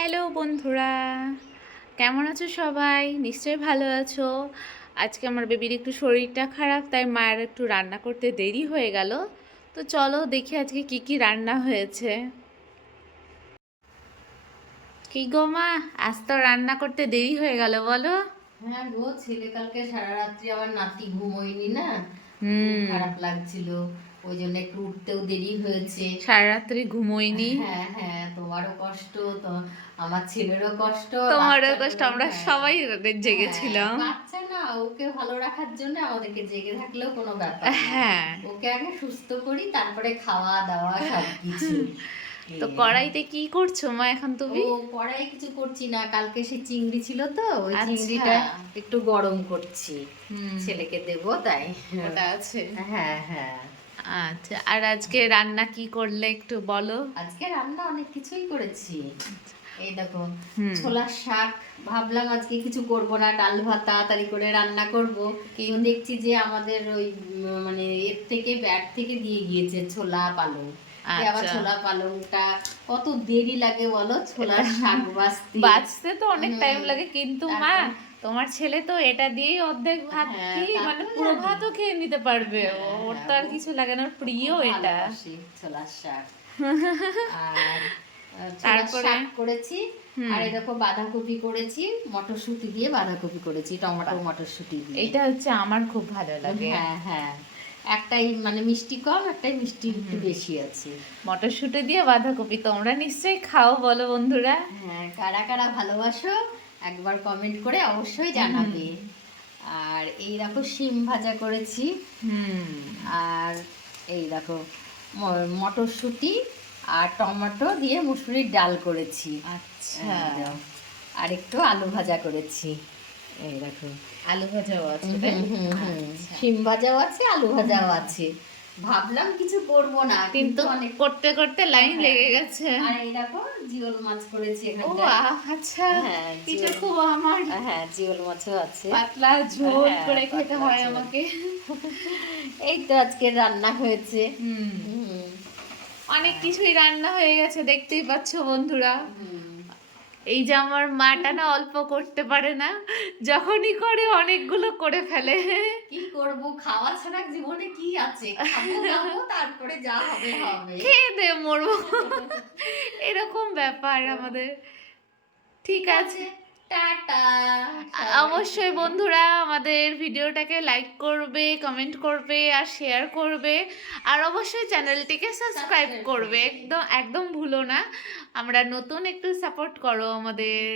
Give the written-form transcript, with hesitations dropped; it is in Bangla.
হ্যালো বন্ধুরা, কেমন আছো সবাই? নিশ্চয়ই ভালো আছো। আজকে আমার বেবির একটু শরীরটা খারাপ, তাই মায়ের একটু রান্না করতে দেরি হয়ে গেল। তো চলো দেখি আজকে কি কি রান্না হয়েছে। কি গো মা, আজ তো রান্না করতে দেরি হয়ে গেল বলো। হ্যাঁ গো, ছেলে কালকে সারা রাত্রি আমার নাতি ঘুমোয়নি না, খুব হুম। খারাপ লাগছিল। ওই জন্য একটু উঠতেও দেরি হয়েছে। সারা রাত্রি ঘুমোইনি। হ্যাঁ হ্যাঁ, তোমারও কষ্ট তো, আমার ছেলেরও কষ্ট, তোমারও কষ্ট, বাচ্চাটারও। আমরা হ্যাঁ সবাই হ্যাঁ, জেগেছিলাম। বাচ্চা না, ওকে ভালো রাখার জন্য আমাদেরকে জেগে থাকলেও কোনো ব্যাপার না। হ্যাঁ। ওকে আগে সুস্থ করি, তারপরে খাওয়া দাওয়া সব কিছু। তো কড়াইতে কি করছো মা এখন ও, তুমি? কড়াই কিছু করছি না, কালকে সেই চিংড়ি ছিল তো, ওই আচ্ছা। চিংড়িটা একটু গরম করছি, হুম। ছেলেকে দেবো তাই। ওটা আছে। হ্যাঁ হ্যাঁ। আচ্ছা, আর আজকে রান্না কি করলে একটু বলো। আজকে রান্না অনেক কিছুই করেছি। এই দেখো, হুম। ছোলার শাক। ভাবলাম আজকে কিছু করব না, ডাল ভাত তাড়াতাড়ি করে রান্না করব। কিন্তু দেখছি যে আমাদের ওই মানে এর থেকে ব্যাট থেকে দিয়ে গিয়েছে ছোলা পালং। আবার আচ্ছা। ছোলা পালংটা কত দেরি লাগে বলো, এটা ছোলার শাক বাছতে। বাঁচতে তো অনেক টাইম হুম, লাগে, কিন্তু মা তারপর তোমার ছেলে তো এটা দিয়েই অর্ধেক ভাত হ্যাঁ, কি তা মানে তো পুরো জানি। ভাতও খেয়ে নিতে পারবে। হ্যাঁ ওর হ্যাঁ, তো আর ও কিছু লাগে না, ওর ও প্রিয় খুব এটা। ভালোবাসে ছোলার শাক। আর ছোলার তারপরে শাক করেছি। হুম। আর এই দেখো বাঁধাকপি করেছি, মটরশুঁটি দিয়ে বাঁধাকপি করেছি, টমেটো মটরশুঁটি দিয়ে। এইটা হচ্ছে আমার খুব ভালো লাগে। হ্যাঁ হ্যাঁ, একটাই মানে মিষ্টি কম, একটাই মিষ্টি একটু হুম। বেশি আছে। মটরশুঁটি দিয়ে বাঁধাকপি তোমরা নিশ্চয়ই খাও, বলো বন্ধুরা। হ্যাঁ, কারা কারা ভালোবাসো একবার কমেন্ট করে অবশ্যই হুম। জানাবে। আর এই দেখো শিম ভাজা করেছি। হুম। আর এই দেখো মটরশুঁটি আর টমেটো দিয়ে মুসুরির ডাল করেছি। আচ্ছা। এই দাও। আর একটু আলু ভাজা করেছি। এই দেখো। আলু ভাজাও আছে হুম তাই? হুম হুম হুম। আচ্ছা। শিম ভাজাও আছে, আলু ভাজাও আছে। ভাবলাম কিছু করব না, কিন্তু কিন্তু অনেক। করতে করতে লাইন হ্যাঁ লেগে হ্যাঁ। গেছে। আর এই দেখো, জিওল মাছ করেছি ও এখানটায়। আচ্ছা। হ্যাঁ এটা জিওল। খুব আমার হ্যাঁ জিওল মাছও আছে। পাতলা ঝোল হ্যাঁ করে খেতে পাতলা হয় ঝোল। আমাকে। এই তো আজকে রান্না হয়েছে। হুম। হুম। অনেক কিছুই রান্না হয়ে গেছে, দেখতেই পাচ্ছ বন্ধুরা। হুম। এই যে আমার মাটা না অল্প করতে পারে না, যখনই করে অনেকগুলো করে ফেলে। কি করব, খাওয়া ছাড়া জীবনে কি আছে, খাবো খাবো, তারপরে যা হবে হবে। খেয়ে দে মরবো, এরকম ব্যাপার আমাদের। ঠিক ঠিক আছে। আছে, টাটা সবাইকে। অবশ্যই বন্ধুরা আমাদের ভিডিওটাকে লাইক করবে, কমেন্ট করবে আর শেয়ার করবে। আর অবশ্যই চ্যানেলটিকে সাবস্ক্রাইব সাবস্ক্রাইব করবে, করবে। একদম একদম ভুলো না। আমরা নতুন, একটু সাপোর্ট করো আমাদের।